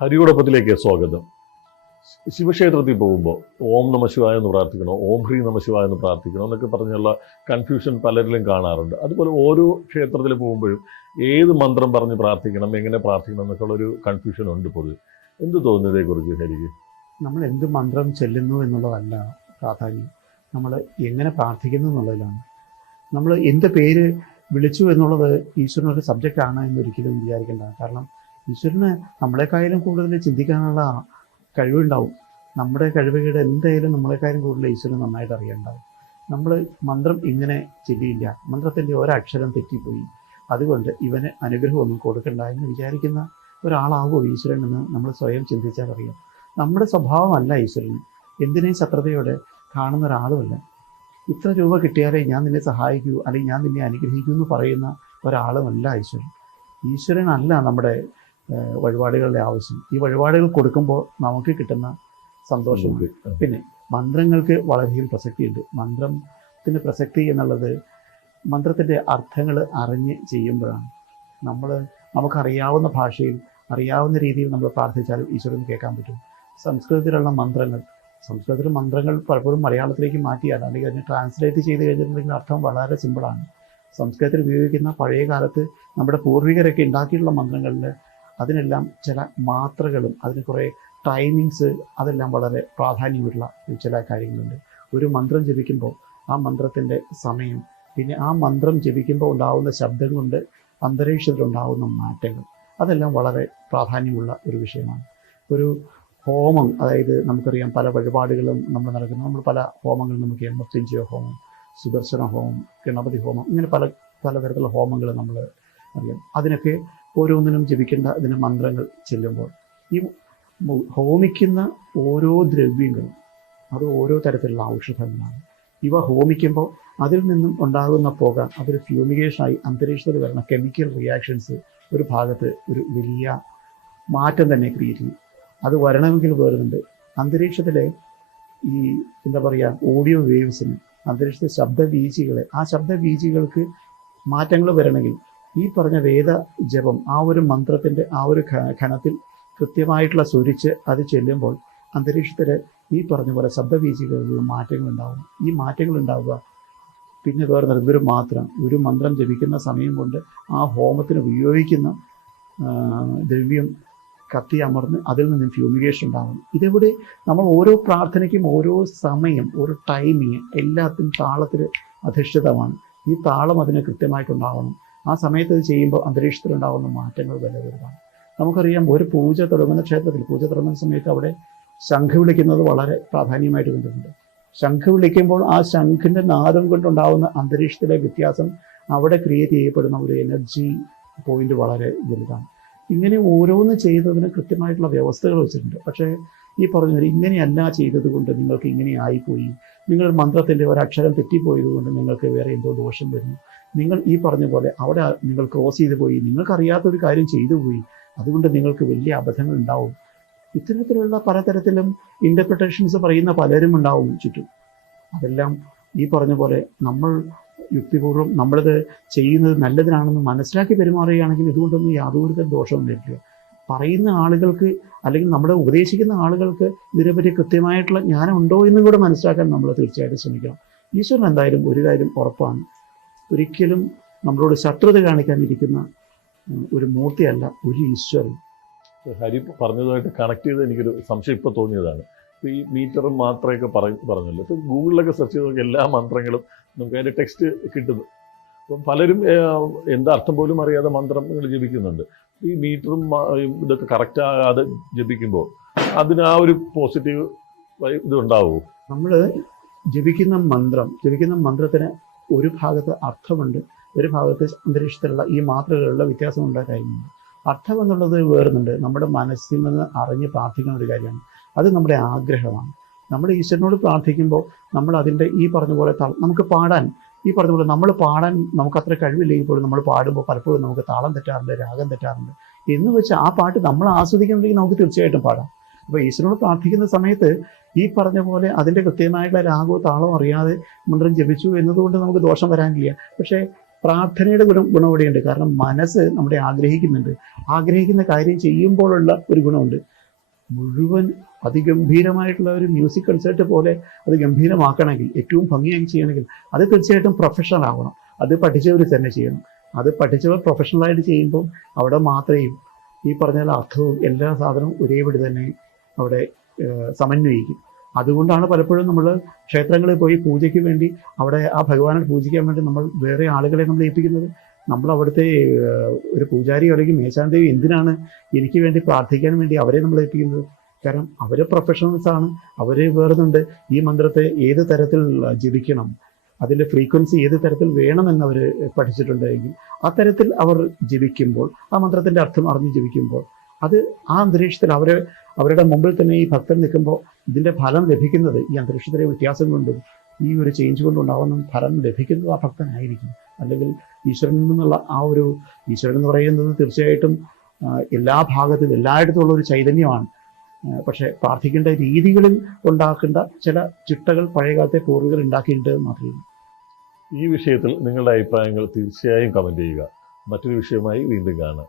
ഹരിയോടൊപ്പത്തിലേക്ക് സ്വാഗതം. ശിവക്ഷേത്രത്തിൽ പോകുമ്പോൾ ഓം നമ ശിവായ എന്ന് പ്രാർത്ഥിക്കണോ, ഓം ഹ്രീ നമ ശിവായ എന്ന് പ്രാർത്ഥിക്കണോ എന്നൊക്കെ പറഞ്ഞുള്ള കൺഫ്യൂഷൻ പലരിലും കാണാറുണ്ട്. അതുപോലെ ഓരോ ക്ഷേത്രത്തിൽ പോകുമ്പോഴും ഏത് മന്ത്രം പറഞ്ഞ് പ്രാർത്ഥിക്കണം, എങ്ങനെ പ്രാർത്ഥിക്കണം എന്നൊക്കെ ഉള്ളൊരു കൺഫ്യൂഷൻ ഉണ്ട് പൊതുവെ. എന്ത് തോന്നുന്നു ഇതേക്കുറിച്ച് ഹരിക്ക്? നമ്മൾ എന്ത് മന്ത്രം ചെല്ലുന്നു എന്നുള്ളതല്ല പ്രാധാന്യം, നമ്മൾ എങ്ങനെ പ്രാർത്ഥിക്കുന്നു എന്നുള്ളതിലാണ്. നമ്മൾ എന്ത് പേര് വിളിച്ചു എന്നുള്ളത് ഈശ്വരനൊരു സബ്ജക്റ്റാണ് എന്നൊരിക്കലും വിചാരിക്കേണ്ട. കാരണം ഈശ്വരന് നമ്മളെക്കാളും കൂടുതൽ ചിന്തിക്കാനുള്ള കഴിവുണ്ടാവും. നമ്മുടെ കഴിവുകളുടെ എന്തായാലും നമ്മളെക്കാളും കൂടുതൽ ഈശ്വരൻ നന്നായിട്ട് അറിയാനുണ്ടാവും. നമ്മൾ മന്ത്രം ഇങ്ങനെ ചെല്ലിയില്ല, മന്ത്രത്തിൻ്റെ ഒരക്ഷരം തെറ്റിപ്പോയി, അതുകൊണ്ട് ഇവന് അനുഗ്രഹമൊന്നും കൊടുക്കണ്ട എന്ന് വിചാരിക്കുന്ന ഒരാളാകുമോ ഈശ്വരൻ എന്ന് നമ്മൾ സ്വയം ചിന്തിച്ചാൽ അറിയാം. നമ്മുടെ സ്വഭാവമല്ല ഈശ്വരന്. എന്തിനേയും ശത്രുതയോടെ കാണുന്ന ഒരാളുമല്ല. ഇത്ര രൂപ കിട്ടിയാലേ ഞാൻ നിന്നെ സഹായിക്കൂ, അല്ലെങ്കിൽ ഞാൻ നിന്നെ അനുഗ്രഹിക്കൂ എന്ന് പറയുന്ന ഒരാളുമല്ല ഈശ്വരൻ. ഈശ്വരനല്ല നമ്മുടെ വഴിപാടുകളുടെ ആവശ്യം. ഈ വഴിപാടുകൾ കൊടുക്കുമ്പോൾ നമുക്ക് കിട്ടുന്ന സന്തോഷമുണ്ട്. പിന്നെ മന്ത്രങ്ങൾക്ക് വളരെയധികം പ്രസക്തിയുണ്ട്. മന്ത്രത്തിൻ്റെ പ്രസക്തി എന്നുള്ളത് മന്ത്രത്തിൻ്റെ അർത്ഥങ്ങൾ അറിഞ്ഞ് ചെയ്യുമ്പോഴാണ്. നമുക്കറിയാവുന്ന ഭാഷയിൽ അറിയാവുന്ന രീതിയിൽ നമ്മൾ പ്രാർത്ഥിച്ചാൽ ഈശ്വരന് കേൾക്കാൻ പറ്റും. സംസ്കൃതത്തിലുള്ള മന്ത്രങ്ങൾ പലപ്പോഴും മലയാളത്തിലേക്ക് മാറ്റിയാണ്, അല്ലെങ്കിൽ അതിനെ ട്രാൻസ്ലേറ്റ് ചെയ്ത് കഴിഞ്ഞിട്ടുണ്ടെങ്കിൽ അർത്ഥം വളരെ സിമ്പിളാണ്. സംസ്കൃതത്തിൽ ഉപയോഗിക്കുന്ന പഴയ കാലത്ത് നമ്മുടെ പൂർവികരൊക്കെ ഉണ്ടാക്കിയിട്ടുള്ള മന്ത്രങ്ങളിൽ അതിനെല്ലാം ചില മാത്രകളും അതിന് കുറേ ടൈമിങ്സ് അതെല്ലാം വളരെ പ്രാധാന്യമുള്ള ചില കാര്യങ്ങളുണ്ട്. ഒരു മന്ത്രം ജപിക്കുമ്പോൾ ആ മന്ത്രത്തിൻ്റെ സമയം, പിന്നെ ആ മന്ത്രം ജപിക്കുമ്പോൾ ഉണ്ടാകുന്ന ശബ്ദം കൊണ്ട് അന്തരീക്ഷത്തിലുണ്ടാകുന്ന മാറ്റങ്ങൾ, അതെല്ലാം വളരെ പ്രാധാന്യമുള്ള ഒരു വിഷയമാണ്. ഒരു ഹോമം, അതായത് നമുക്കറിയാം പല വഴിപാടുകളും നമ്മൾ നടക്കുന്നു. നമ്മൾ പല ഹോമങ്ങൾ നമുക്ക് മൃത്യുഞ്ജയ ഹോമം, സുദർശന ഹോമം, ഗണപതി ഹോമം, ഇങ്ങനെ പലതരത്തിലുള്ള ഹോമങ്ങൾ നമ്മൾ അറിയാം. അതിനൊക്കെ ഓരോന്നിനും ജപിക്കേണ്ട ഇതിന് മന്ത്രങ്ങൾ ചെല്ലുമ്പോൾ ഈ ഹോമിക്കുന്ന ഓരോ ദ്രവ്യങ്ങളും അത് ഓരോ തരത്തിലുള്ള ഔഷധങ്ങളാണ്. ഇവ ഹോമിക്കുമ്പോൾ അതിൽ നിന്നും ഉണ്ടാകുന്ന പുക അതൊരു ഫ്യൂമിഗേഷനായി അന്തരീക്ഷത്തിൽ വരുന്ന കെമിക്കൽ റിയാക്ഷൻസ് ഒരു ഭാഗത്ത് ഒരു വലിയ മാറ്റം തന്നെ ക്രിയേറ്റ് ചെയ്യും. അത് വരണമെങ്കിൽ വരുന്നുണ്ട്. അന്തരീക്ഷത്തിലെ ഈ ഓഡിയോ വേവ്സിന്, അന്തരീക്ഷത്തിലെ ശബ്ദവീചികളെ, ആ ശബ്ദവീചികൾക്ക് മാറ്റങ്ങൾ വരണമെങ്കിൽ ഈ പറഞ്ഞ വേദ ജപം ആ ഒരു മന്ത്രത്തിൻ്റെ ആ ഒരു ഘനത്തിൽ കൃത്യമായിട്ടുള്ള സ്വരിച്ച് അത് ചെല്ലുമ്പോൾ അന്തരീക്ഷത്തിൽ ഈ പറഞ്ഞ പോലെ ശബ്ദവീചികളിൽ മാറ്റങ്ങൾ ഉണ്ടാവും. ഈ മാറ്റങ്ങൾ ഉണ്ടാവുക പിന്നെ ഒരു മന്ത്രം ജപിക്കുന്ന സമയം കൊണ്ട് ആ ഹോമത്തിന് ഉപയോഗിക്കുന്ന ദ്രവ്യം കത്തി അമർന്ന് അതിൽ നിന്നും ഫ്യൂമിഗേഷൻ ഉണ്ടാകും. ഇതെവിടെ നമ്മൾ ഓരോ പ്രാർത്ഥനയ്ക്കും ഓരോ സമയം, ഓരോ ടൈമിങ്, എല്ലാത്തിനും താളത്തിൽ അധിഷ്ഠിതമാണ്. ഈ താളം അതിന് കൃത്യമായിട്ടുണ്ടാവണം. ആ സമയത്ത് ഇത് ചെയ്യുമ്പോൾ അന്തരീക്ഷത്തിലുണ്ടാകുന്ന മാറ്റങ്ങൾ വില വരുന്നതാണ്. നമുക്കറിയാം, ഒരു ക്ഷേത്രത്തിൽ പൂജ തുടങ്ങുന്ന സമയത്ത് അവിടെ ശംഖ് വിളിക്കുന്നത് വളരെ പ്രാധാന്യമായിട്ട് കണ്ടിട്ടുണ്ട്. ശംഖ് വിളിക്കുമ്പോൾ ആ ശംഖിൻ്റെ നാദം കൊണ്ടുണ്ടാകുന്ന അന്തരീക്ഷത്തിലെ വ്യത്യാസം അവിടെ ക്രിയേറ്റ് ചെയ്യപ്പെടുന്ന ഒരു എനർജി പോയിന്റ് വളരെ വലുതാണ്. ഇങ്ങനെ ഓരോന്ന് ചെയ്തതിന് കൃത്യമായിട്ടുള്ള വ്യവസ്ഥകൾ വെച്ചിട്ടുണ്ട്. പക്ഷേ ഈ പറഞ്ഞത് ഇങ്ങനെയല്ല ചെയ്തത് കൊണ്ട് നിങ്ങൾക്ക് ഇങ്ങനെ ആയിപ്പോയി, നിങ്ങൾ മന്ത്രത്തിൻ്റെ ഒരക്ഷരം തെറ്റിപ്പോയത് കൊണ്ട് നിങ്ങൾക്ക് വേറെ എന്തോ ദോഷം വരുന്നു, നിങ്ങൾ ഈ പറഞ്ഞ പോലെ അവിടെ നിങ്ങൾ ക്രോസ് ചെയ്തു പോയി, നിങ്ങൾക്കറിയാത്തൊരു കാര്യം ചെയ്തു പോയി, അതുകൊണ്ട് നിങ്ങൾക്ക് വലിയ അബദ്ധങ്ങൾ ഉണ്ടാവും. ഇത്തരത്തിലുള്ള പലതരത്തിലും ഇൻ്റർപ്രിട്ടേഷൻസ് പറയുന്ന പലരും ഉണ്ടാവും ചുറ്റും. അതെല്ലാം ഈ പറഞ്ഞ പോലെ നമ്മൾ യുക്തിപൂർവ്വം നമ്മളിത് ചെയ്യുന്നത് നല്ലതിനാണെന്ന് മനസ്സിലാക്കി പെരുമാറുകയാണെങ്കിൽ ഇതുകൊണ്ടൊന്നും യാതൊരു ദോഷവും വരില്ല. പറയുന്ന ആളുകൾക്ക് അല്ലെങ്കിൽ നമ്മളെ ഉപദേശിക്കുന്ന ആളുകൾക്ക് ഇതിനെപ്പറ്റി കൃത്യമായിട്ടുള്ള ജ്ഞാനം ഉണ്ടോ എന്നും കൂടെ മനസ്സിലാക്കാൻ നമ്മൾ തീർച്ചയായിട്ടും ശ്രമിക്കണം. ഈശ്വരൻ എന്തായാലും ഒരു കാര്യം ഉറപ്പാണ്, ഒരിക്കലും നമ്മളോട് ശത്രുത കാണിക്കാനിരിക്കുന്ന ഒരു മൂർത്തിയല്ല ഒരു ഈശ്വരൻ. ഹരി പറഞ്ഞതുമായിട്ട് കണക്ട് ചെയ്ത് എനിക്കൊരു സംശയം ഇപ്പോൾ തോന്നിയതാണ്. ഇപ്പോൾ ഈ മീറ്ററും മാത്രമൊക്കെ പറഞ്ഞല്ലോ, ഇപ്പോൾ ഗൂഗിളിലൊക്കെ സെർച്ച് ചെയ്ത് നോക്കി എല്ലാ മന്ത്രങ്ങളും നമുക്ക് അതിൻ്റെ ടെക്സ്റ്റ് കിട്ടുന്നു. അപ്പം പലരും എന്താ അർത്ഥം പോലും അറിയാതെ മന്ത്രങ്ങൾ ജപിക്കുന്നുണ്ട്. ഈ മീറ്ററും ഇതൊക്കെ കറക്റ്റ് ആകാതെ ജപിക്കുമ്പോൾ അതിന് ആ ഒരു പോസിറ്റീവ് ഇതുണ്ടാവുമോ? നമ്മൾ ജപിക്കുന്ന മന്ത്രത്തിന് ഒരു ഭാഗത്ത് അർത്ഥമുണ്ട്, ഒരു ഭാഗത്ത് അന്തരീക്ഷത്തിലുള്ള ഈ മാത്രകളുള്ള വ്യത്യാസമുള്ള കാര്യമുണ്ട്. അർത്ഥം എന്നുള്ളത് വേറുന്നുണ്ട്. നമ്മുടെ മനസ്സിൽ നിന്ന് അറിഞ്ഞ് പ്രാർത്ഥിക്കുന്ന ഒരു കാര്യമാണ്. അത് നമ്മുടെ ആഗ്രഹമാണ്. നമ്മൾ ഈശ്വരനോട് പ്രാർത്ഥിക്കുമ്പോൾ നമ്മൾ അതിൻ്റെ ഈ പറഞ്ഞ പോലെ നമുക്ക് പാടാൻ, ഈ പറഞ്ഞ പോലെ നമ്മൾ പാടാൻ നമുക്ക് അത്ര കഴിവില്ലെങ്കിൽ പോലും നമ്മൾ പാടുമ്പോൾ പലപ്പോഴും നമുക്ക് താളം തെറ്റാറുണ്ട്, രാഗം തെറ്റാറുണ്ട്. എന്ന് വെച്ച് ആ പാട്ട് നമ്മൾ ആസ്വദിക്കുന്നുണ്ടെങ്കിൽ നമുക്ക് തീർച്ചയായിട്ടും പാടാം. അപ്പോൾ ഈശ്വരനോട് പ്രാർത്ഥിക്കുന്ന സമയത്ത് ഈ പറഞ്ഞ പോലെ അതിൻ്റെ കൃത്യമായിട്ടുള്ള രാഗവും താളവും അറിയാതെ മന്ത്രം ജപിച്ചു എന്നതുകൊണ്ട് നമുക്ക് ദോഷം വരാനില്ല. പക്ഷേ പ്രാർത്ഥനയുടെ ഗുണം കൂടിയുണ്ട്. കാരണം മനസ്സ് നമ്മുടെ ആഗ്രഹിക്കുന്ന കാര്യം ചെയ്യുമ്പോഴുള്ള ഒരു ഗുണമുണ്ട്. മുഴുവൻ അതിഗംഭീരമായിട്ടുള്ള ഒരു മ്യൂസിക് കൺസേർട്ട് പോലെ അത് ഗംഭീരമാക്കണമെങ്കിൽ, ഏറ്റവും ഭംഗിയായി ചെയ്യണമെങ്കിൽ അത് തീർച്ചയായിട്ടും പ്രൊഫഷണൽ ആവണം. അത് പഠിച്ചവർ തന്നെ ചെയ്യണം. അത് പഠിച്ചവർ പ്രൊഫഷണലായിട്ട് ചെയ്യുമ്പോൾ അവിടെ മാത്രമേ ഈ പറഞ്ഞ അർത്ഥവും എല്ലാ സാധനവും ഒരേപടി തന്നെ അവിടെ സമന്വയിക്കും. അതുകൊണ്ടാണ് പലപ്പോഴും നമ്മൾ ക്ഷേത്രങ്ങളിൽ പോയി പൂജയ്ക്ക് വേണ്ടി അവിടെ ആ ഭഗവാനെ പൂജിക്കാൻ വേണ്ടി നമ്മൾ വേറെ ആളുകളെ നമ്മൾ ഏൽപ്പിക്കുന്നത്. നമ്മൾ അവിടുത്തെ ഒരു പൂജാരിയോ അല്ലെങ്കിൽ മേശാന്തിയോ എന്തിനാണ് എനിക്ക് വേണ്ടി പ്രാർത്ഥിക്കാൻ വേണ്ടി അവരെ നമ്മൾ ഏൽപ്പിക്കുന്നത്? കാരണം അവർ പ്രൊഫഷണൽസ് ആണ്. അവർ വേറുന്നുണ്ട് ഈ മന്ത്രത്തെ ഏത് തരത്തിൽ ജപിക്കണം, അതിൻ്റെ ഫ്രീക്വൻസി ഏത് തരത്തിൽ വേണമെന്ന് അവർ പഠിച്ചിട്ടുണ്ടെങ്കിൽ ആ തരത്തിൽ അവർ ജപിക്കുമ്പോൾ, ആ മന്ത്രത്തിൻ്റെ അർത്ഥം അറിഞ്ഞ് ജപിക്കുമ്പോൾ, അത് ആ അന്തരീക്ഷത്തിൽ അവരുടെ മുമ്പിൽ തന്നെ ഈ ഭക്തൻ നിൽക്കുമ്പോൾ ഇതിൻ്റെ ഫലം ലഭിക്കുന്നത് ഈ അന്തരീക്ഷത്തിലെ വ്യത്യാസം കൊണ്ടും ഈ ഒരു ചേഞ്ച് കൊണ്ടുണ്ടാകുന്ന ഫലം ലഭിക്കുന്നത് ആ ഭക്തനായിരിക്കും. അല്ലെങ്കിൽ ഈശ്വരനിൽ നിന്നുള്ള ആ ഒരു ഈശ്വരൻ എന്ന് പറയുന്നത് തീർച്ചയായിട്ടും എല്ലാ ഭാഗത്തും എല്ലായിടത്തും ഉള്ള ഒരു ചൈതന്യമാണ്. പക്ഷേ പ്രാർത്ഥിക്കേണ്ട രീതികളിൽ ഉണ്ടാക്കേണ്ട ചില ചിട്ടകൾ പഴയകാലത്തെ പൂർവികർ ഉണ്ടാക്കിയിട്ടുണ്ട് മാത്രമേ. ഈ വിഷയത്തിൽ നിങ്ങളുടെ അഭിപ്രായങ്ങൾ തീർച്ചയായും കമൻറ്റ് ചെയ്യുക. മറ്റൊരു വിഷയമായി വീണ്ടും കാണാം.